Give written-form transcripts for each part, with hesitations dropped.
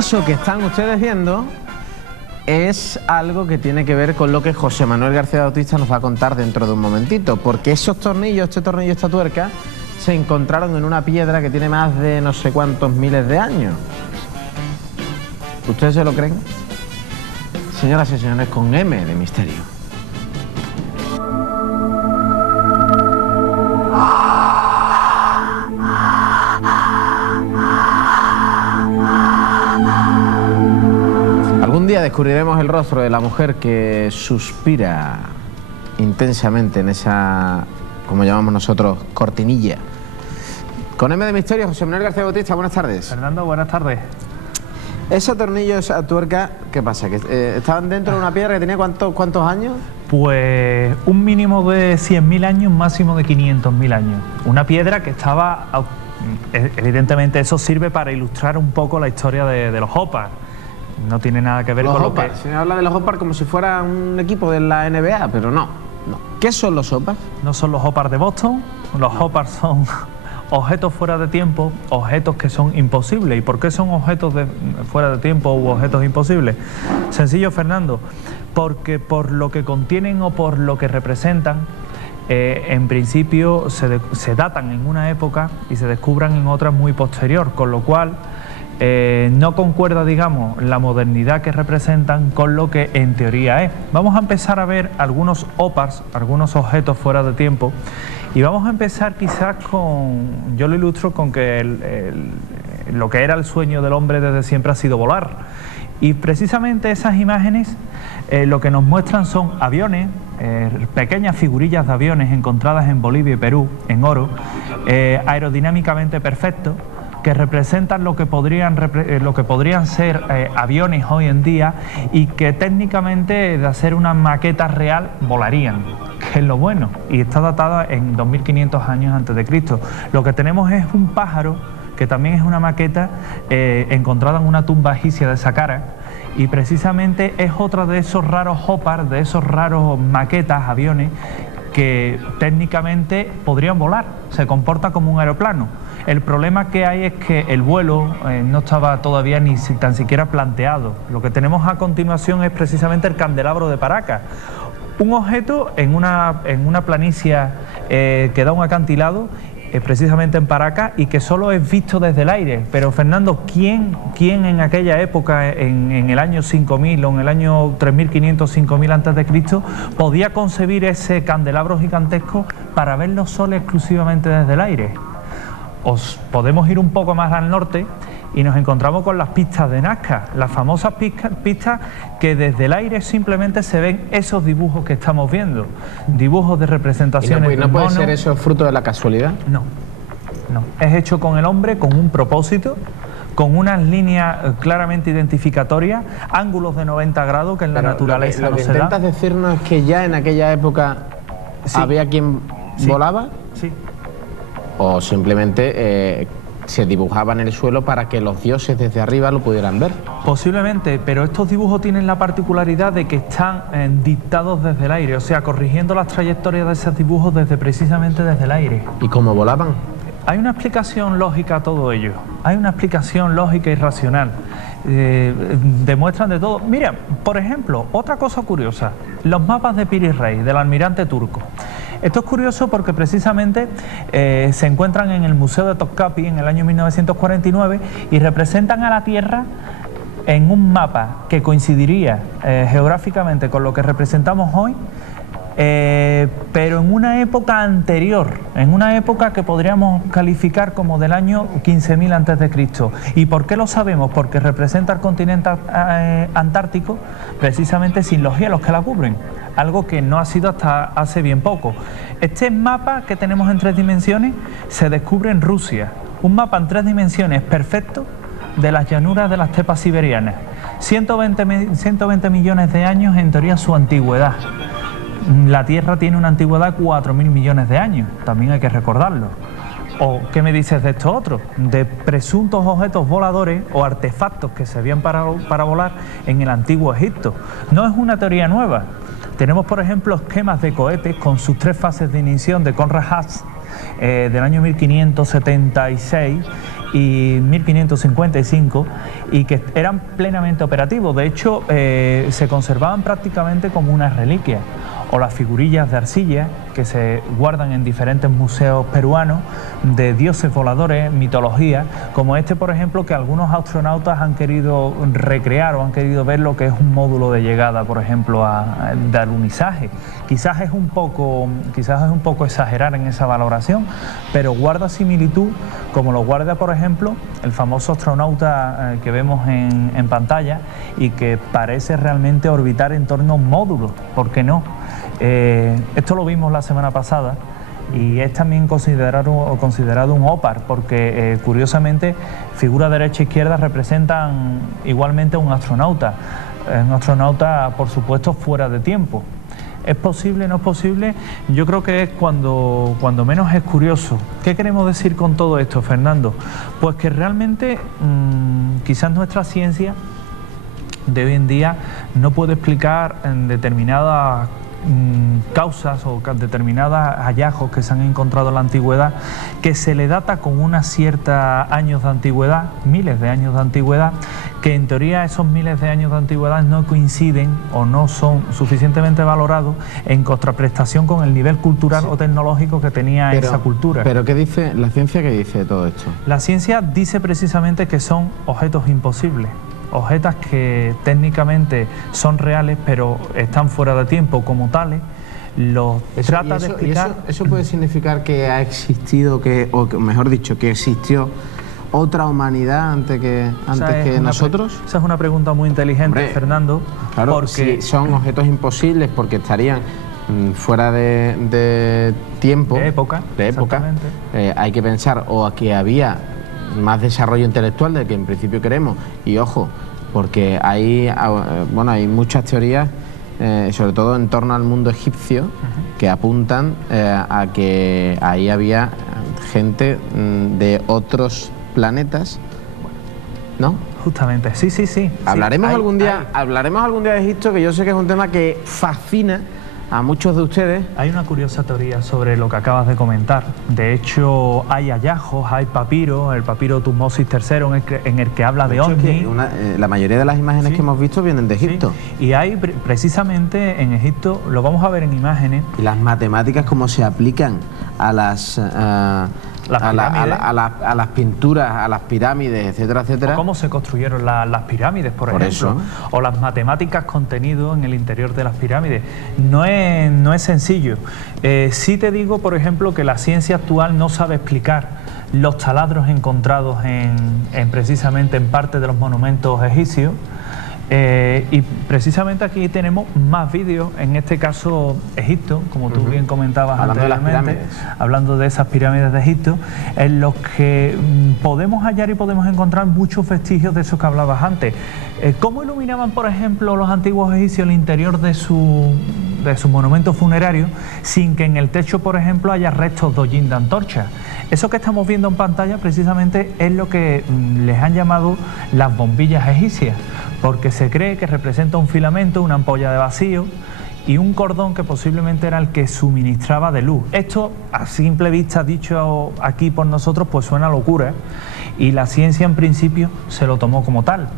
Eso que están ustedes viendo es algo que tiene que ver con lo que José Manuel García Bautista nos va a contar dentro de un momentito, porque esos tornillos, este tornillo y esta tuerca, se encontraron en una piedra que tiene más de no sé cuántos miles de años. ¿Ustedes se lo creen? Señoras y señores, con M de misterio. Algún día descubriremos el rostro de la mujer que suspira intensamente en esa, como llamamos nosotros, cortinilla. Con M de misterio, José Manuel García Bautista, buenas tardes. Fernando, buenas tardes. Ese tornillo, esa tuerca, ¿qué pasa? ¿Que estaban dentro de una piedra que tenía cuántos años? Pues un mínimo de 100.000 años, máximo de 500.000 años. Una piedra que estaba, evidentemente eso sirve para ilustrar un poco la historia de los Hoppers. No tiene nada que ver con lo que... Se habla de los Hoppers como si fuera un equipo de la NBA, pero no. ¿Qué son los Hoppers? No son los Hoppers de Boston, los Hoppers son objetos fuera de tiempo, objetos que son imposibles. ¿Y por qué son objetos fuera de tiempo u objetos imposibles? Sencillo, Fernando, porque por lo que contienen o por lo que representan, en principio se datan en una época y se descubran en otra muy posterior, con lo cual no concuerda, digamos, la modernidad que representan con lo que en teoría es. Vamos a empezar a ver algunos Hoppers, algunos objetos fuera de tiempo, y vamos a empezar quizás con, yo lo ilustro con que lo que era el sueño del hombre desde siempre ha sido volar. Y precisamente esas imágenes lo que nos muestran son aviones, pequeñas figurillas de aviones encontradas en Bolivia y Perú, en oro, aerodinámicamente perfectos, que representan lo que podrían ser aviones hoy en día y que técnicamente, de hacer una maqueta real, volarían, que es lo bueno, y está datada en 2500 años antes de Cristo. Lo que tenemos es un pájaro, que también es una maqueta encontrada en una tumba egipcia de Saqqara, y precisamente es otra de esos raros Hoppers, de esos raros maquetas, aviones, que técnicamente podrían volar, se comporta como un aeroplano. El problema que hay es que el vuelo no estaba todavía ni tan siquiera planteado. Lo que tenemos a continuación es precisamente el candelabro de Paracas, un objeto en una planicie que da un acantilado, precisamente en Paracas, y que solo es visto desde el aire. Pero Fernando, ¿quién en aquella época, en el año 5000 o en el año 3500, 5000 antes de Cristo, podía concebir ese candelabro gigantesco para verlo solo exclusivamente desde el aire? Os podemos ir un poco más al norte y nos encontramos con las pistas de Nazca, las famosas pistas que desde el aire simplemente se ven esos dibujos que estamos viendo, dibujos de representaciones. ¿Y no puede ser eso fruto de la casualidad? No, no. Es hecho con el hombre, con un propósito, con unas líneas claramente identificatorias, ángulos de 90 grados que en la naturaleza no se da. ¿Lo que intentas decirnos es que ya en aquella época había quien volaba? Sí. ¿O simplemente se dibujaba en el suelo para que los dioses desde arriba lo pudieran ver? Posiblemente, pero estos dibujos tienen la particularidad de que están dictados desde el aire, o sea, corrigiendo las trayectorias de esos dibujos precisamente desde el aire. ¿Y cómo volaban? Hay una explicación lógica a todo ello, hay una explicación lógica y racional. Demuestran de todo. Mira, por ejemplo, otra cosa curiosa, los mapas de Piri Reis, del almirante turco. Esto es curioso porque precisamente se encuentran en el Museo de Topkapi en el año 1949 y representan a la Tierra en un mapa que coincidiría geográficamente con lo que representamos hoy, pero en una época anterior, en una época que podríamos calificar como del año 15.000 antes de Cristo. ¿Y por qué lo sabemos? Porque representa el continente antártico precisamente sin los hielos que la cubren, algo que no ha sido hasta hace bien poco. Este mapa que tenemos en 3 dimensiones se descubre en Rusia, un mapa en 3 dimensiones perfecto de las llanuras de las estepas siberianas. 120 millones de años en teoría su antigüedad. La Tierra tiene una antigüedad de 4.000 millones de años, también hay que recordarlo. ¿O qué me dices de esto otro? De presuntos objetos voladores o artefactos que servían para volar en el antiguo Egipto. No es una teoría nueva. Tenemos, por ejemplo, esquemas de cohetes con sus 3 fases de ignición de Conrad Haas del año 1576 y 1555 y que eran plenamente operativos. De hecho, se conservaban prácticamente como una reliquia, o las figurillas de arcilla que se guardan en diferentes museos peruanos de dioses voladores, mitología, como este, por ejemplo, que algunos astronautas han querido recrear o han querido ver lo que es un módulo de llegada, por ejemplo, de alunizaje. Quizás es un poco exagerar en esa valoración, pero guarda similitud, como lo guarda, por ejemplo, el famoso astronauta que vemos en pantalla y que parece realmente orbitar en torno a un módulo. ¿Por qué no? Esto lo vimos la semana pasada y es también considerado un OPAR, porque curiosamente figuras derecha e izquierda representan igualmente a un astronauta, por supuesto fuera de tiempo. ¿Es posible, no es posible? Yo creo que es cuando menos es curioso. ¿Qué queremos decir con todo esto, Fernando? Pues que realmente quizás nuestra ciencia de hoy en día no puede explicar en determinadas causas o determinados hallazgos que se han encontrado en la antigüedad, que se le data con una cierta años de antigüedad, miles de años de antigüedad, que en teoría esos miles de años de antigüedad no coinciden o no son suficientemente valorados en contraprestación con el nivel cultural o tecnológico que tenía esa cultura. ¿Pero qué dice la ciencia? ¿Qué dice de todo esto? La ciencia dice precisamente que son objetos imposibles. Objetos que técnicamente son reales, pero están fuera de tiempo como tales. Trata de explicar. ¿Eso puede significar que ha existido, o mejor dicho, que existió otra humanidad antes que nosotros? Esa es una pregunta muy inteligente, Fernando. Claro, porque si son objetos imposibles porque estarían fuera de tiempo, de época, hay que pensar o que había más desarrollo intelectual del que en principio queremos, y ojo, porque hay muchas teorías, sobre todo en torno al mundo egipcio, que apuntan a que ahí había gente de otros planetas, ¿no? Justamente, sí. Hablaremos algún día de Egipto, que yo sé que es un tema que fascina a muchos de ustedes. Hay una curiosa teoría sobre lo que acabas de comentar. De hecho, hay hallazgos, hay papiros, el papiro Tutmosis III en el que habla de ovnis. La mayoría de las imágenes que hemos visto vienen de Egipto. Sí. Y hay precisamente en Egipto, lo vamos a ver en imágenes. Y las matemáticas, cómo se aplican a las pinturas, a las pirámides, etcétera, etcétera. O cómo se construyeron las pirámides, por ejemplo. Eso. O las matemáticas contenidas en el interior de las pirámides. No es sencillo. Sí te digo, por ejemplo, que la ciencia actual no sabe explicar los taladros encontrados precisamente en parte de los monumentos egipcios. Y precisamente aquí tenemos más vídeos, en este caso Egipto, como tú bien comentabas anteriormente, hablando de esas pirámides de Egipto, en los que podemos hallar y podemos encontrar muchos vestigios de esos que hablabas antes. ¿Cómo iluminaban, por ejemplo, los antiguos egipcios el interior de sus monumentos funerarios sin que en el techo, por ejemplo, haya restos de hollín de antorcha? Eso que estamos viendo en pantalla precisamente es lo que les han llamado las bombillas egipcias, porque se cree que representa un filamento, una ampolla de vacío y un cordón que posiblemente era el que suministraba de luz. Esto, a simple vista, dicho aquí por nosotros, pues suena a locura, y la ciencia en principio se lo tomó como tal.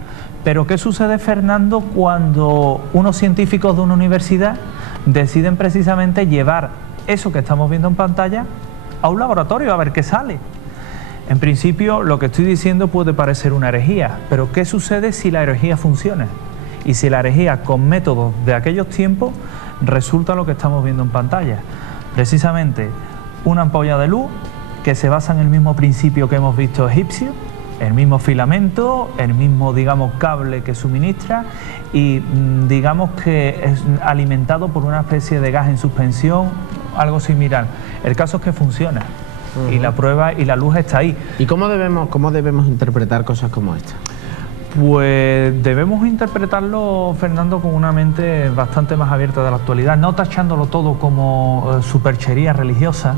Pero ¿qué sucede, Fernando, cuando unos científicos de una universidad deciden precisamente llevar eso que estamos viendo en pantalla a un laboratorio a ver qué sale? En principio, lo que estoy diciendo puede parecer una herejía, pero ¿qué sucede si la herejía funciona? Y si la herejía con métodos de aquellos tiempos resulta lo que estamos viendo en pantalla. Precisamente una ampolla de luz que se basa en el mismo principio que hemos visto egipcio, el mismo filamento, el mismo, digamos, cable que suministra y digamos que es alimentado por una especie de gas en suspensión, algo similar. El caso es que funciona. Y la prueba y la luz está ahí. ¿Y cómo debemos interpretar cosas como esta? Pues debemos interpretarlo, Fernando, con una mente bastante más abierta de la actualidad, no tachándolo todo como superchería religiosa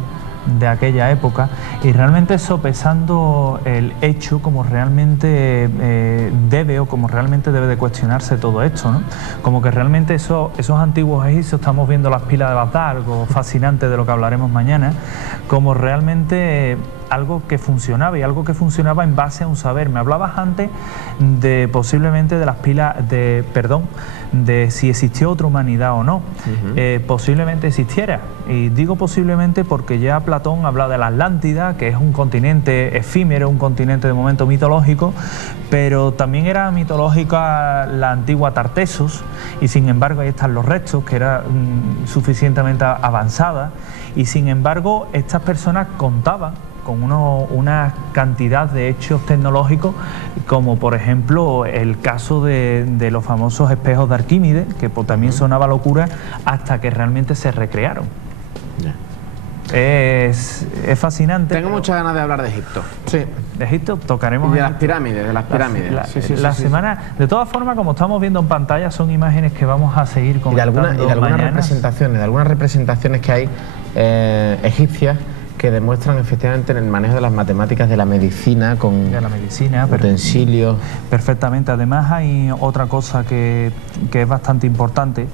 de aquella época y realmente sopesando el hecho como realmente debe o como realmente debe de cuestionarse todo esto, ¿no? Como que realmente esos antiguos egipcios, estamos viendo las pilas de Bagdad, algo fascinante de lo que hablaremos mañana, como realmente algo que funcionaba, y algo que funcionaba en base a un saber. Me hablabas antes de posiblemente de las pilas de si existió otra humanidad o no. Posiblemente existiera, y digo posiblemente porque ya Platón habla de la Atlántida, que es un continente efímero, un continente de momento mitológico, pero también era mitológica la antigua Tartessos, y sin embargo ahí están los restos, que era suficientemente avanzada, y sin embargo estas personas contaban con una cantidad de hechos tecnológicos, como por ejemplo el caso de los famosos espejos de Arquímedes, que pues también sonaba locura hasta que realmente se recrearon. Es fascinante. Tengo muchas ganas de hablar de Egipto. Sí. De Egipto tocaremos. Y de las pirámides, semana. De todas formas, como estamos viendo en pantalla, son imágenes que vamos a seguir comentando. Y de algunas representaciones que hay egipcias, que demuestran efectivamente en el manejo de las matemáticas, de la medicina, con utensilios. Perfectamente. Además hay otra cosa que es bastante importante,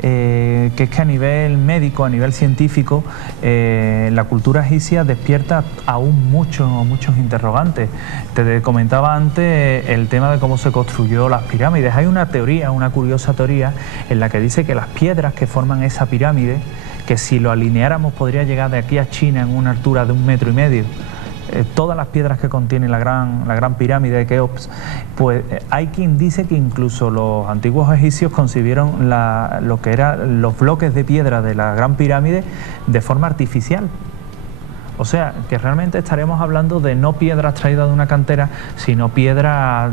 que es que a nivel médico, a nivel científico, la cultura egipcia despierta aún muchos interrogantes. Te comentaba antes el tema de cómo se construyó las pirámides. Hay una teoría, una curiosa teoría, en la que dice que las piedras que forman esa pirámide, que si lo alineáramos podría llegar de aquí a China en una altura de 1,5 metros. Todas las piedras que contiene la gran pirámide de Keops, pues hay quien dice que incluso los antiguos egipcios concibieron lo que eran los bloques de piedra de la gran pirámide de forma artificial. O sea, que realmente estaremos hablando de no piedras traídas de una cantera, sino piedra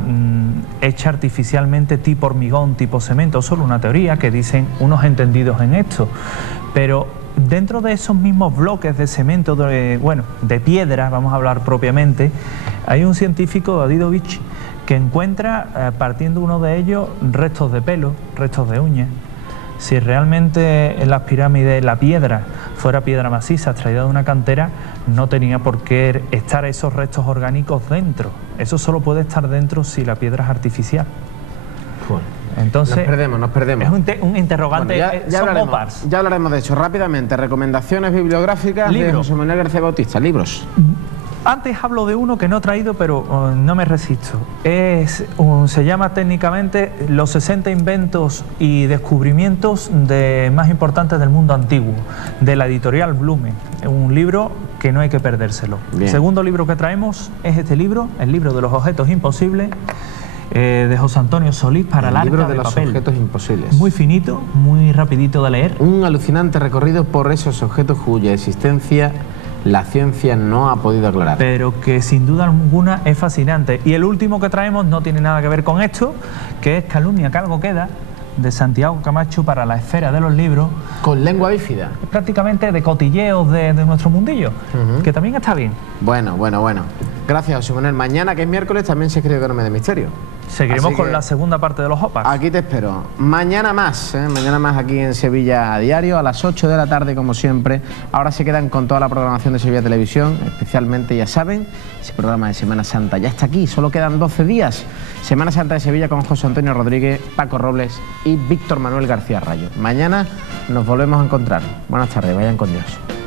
hecha artificialmente tipo hormigón, tipo cemento. Solo una teoría que dicen unos entendidos en esto. Pero dentro de esos mismos bloques de cemento, de piedra, vamos a hablar propiamente, hay un científico, Davidovich, que encuentra, partiendo uno de ellos, restos de pelo, restos de uñas. Si realmente en las pirámides la piedra fuera piedra maciza extraída de una cantera, no tenía por qué estar esos restos orgánicos dentro. Eso solo puede estar dentro si la piedra es artificial. Entonces, nos perdemos. Es un interrogante. Bueno, ya hablaremos de eso. Rápidamente, recomendaciones bibliográficas de José Manuel García Bautista. Libros. Antes hablo de uno que no he traído, pero no me resisto. Se llama técnicamente Los 60 inventos y descubrimientos más importantes del mundo antiguo, de la editorial Blume. Un libro que no hay que perdérselo. Bien. El segundo libro que traemos es este libro, el libro de los objetos imposibles, de José Antonio Solís, para el arca de papel. El libro de los objetos imposibles. Muy finito, muy rapidito de leer. Un alucinante recorrido por esos objetos cuya existencia la ciencia no ha podido aclarar. Pero que sin duda alguna es fascinante. Y el último que traemos no tiene nada que ver con esto, que es Calumnia que algo queda, de Santiago Camacho, para la esfera de los libros. Con lengua bífida. Prácticamente de cotilleos de nuestro mundillo, que también está bien. Bueno. Gracias, José Manuel. Mañana, que es miércoles, también se escribe Economía de Misterio. Seguiremos con la segunda parte de los OPAs. Aquí te espero. Mañana más aquí en Sevilla a diario, a las 8 de la tarde, como siempre. Ahora se quedan con toda la programación de Sevilla Televisión, especialmente, ya saben, ese programa de Semana Santa ya está aquí, solo quedan 12 días. Semana Santa de Sevilla con José Antonio Rodríguez, Paco Robles y Víctor Manuel García Rayo. Mañana nos volvemos a encontrar. Buenas tardes, vayan con Dios.